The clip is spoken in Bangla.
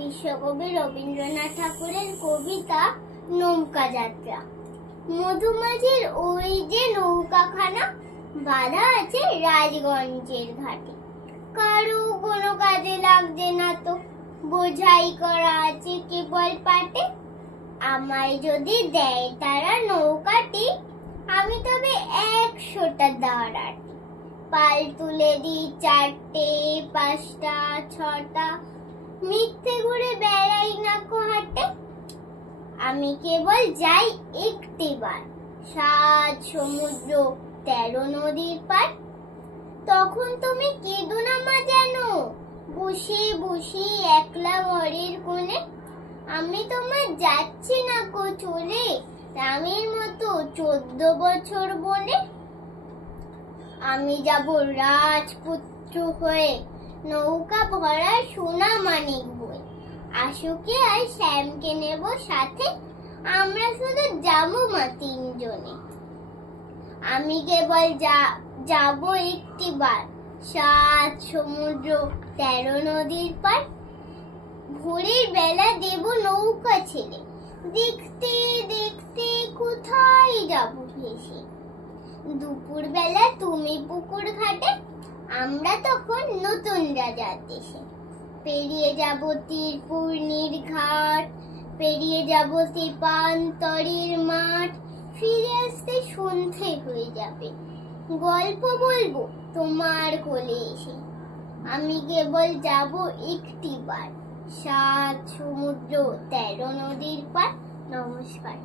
বিশ্বকবি রবীন্দ্রনাথ ঠাকুরের কবিতা নৌকা যাত্রা। মধুমাঝির ওই যে নৌকাখানা বাঁধা আছে রাজগঞ্জের ঘাটে, কারো কোনো কাজে লাগছে না তো, বোঝাই করা আছে কেবল পাটে। আমায় যদি দেয় তারা নৌকাটি, আমি তবে 100টা দাঁড়াটি। পাল তুলে দিই 4টে 5টা 6টা, মিথ্যে ঘুরে বেড়াই না হাটে। আমি কেবল যাই একটিবার 7 সমুদ্র 13 নদীর পার। তখন তুমি কেঁদো না মা যেন, বসে বসে একলা ঘরের কোণে। আমি তোমার যাচ্ছি না কো চলে, রামের মতো 14 বছর বনে। আমি যাব রাজপুত্র হয়ে, নৌকা ভরা সোনা মানিক বয়ে। আশুকে আর শ্যামকে নেব সাথে, আমরা শুধু যাব মা 3 জনে। আমি কেবল যাব একটিবার 7 সমুদ্র 13 নদীর পার। ভোরের বেলা দেব নৌকা ছেড়ে, দেখতে দেখতে কোথায় যাব ভেসে। দুপুর বেলা তুমি পুকুর ঘাটে, আমরা তখন নতুন রাজার দেশে। পেরিয়ে যাব তীরপূর্ণির ঘাট, পেরিয়ে যাব তেপান্তরের মাঠ। ফিরে আসতে সন্ধে হয়ে যাবে, গল্প বলবো তোমার কোলে এসে। আমি কেবল যাব একটিবার 7 সমুদ্র 13 নদীর পার। নমস্কার।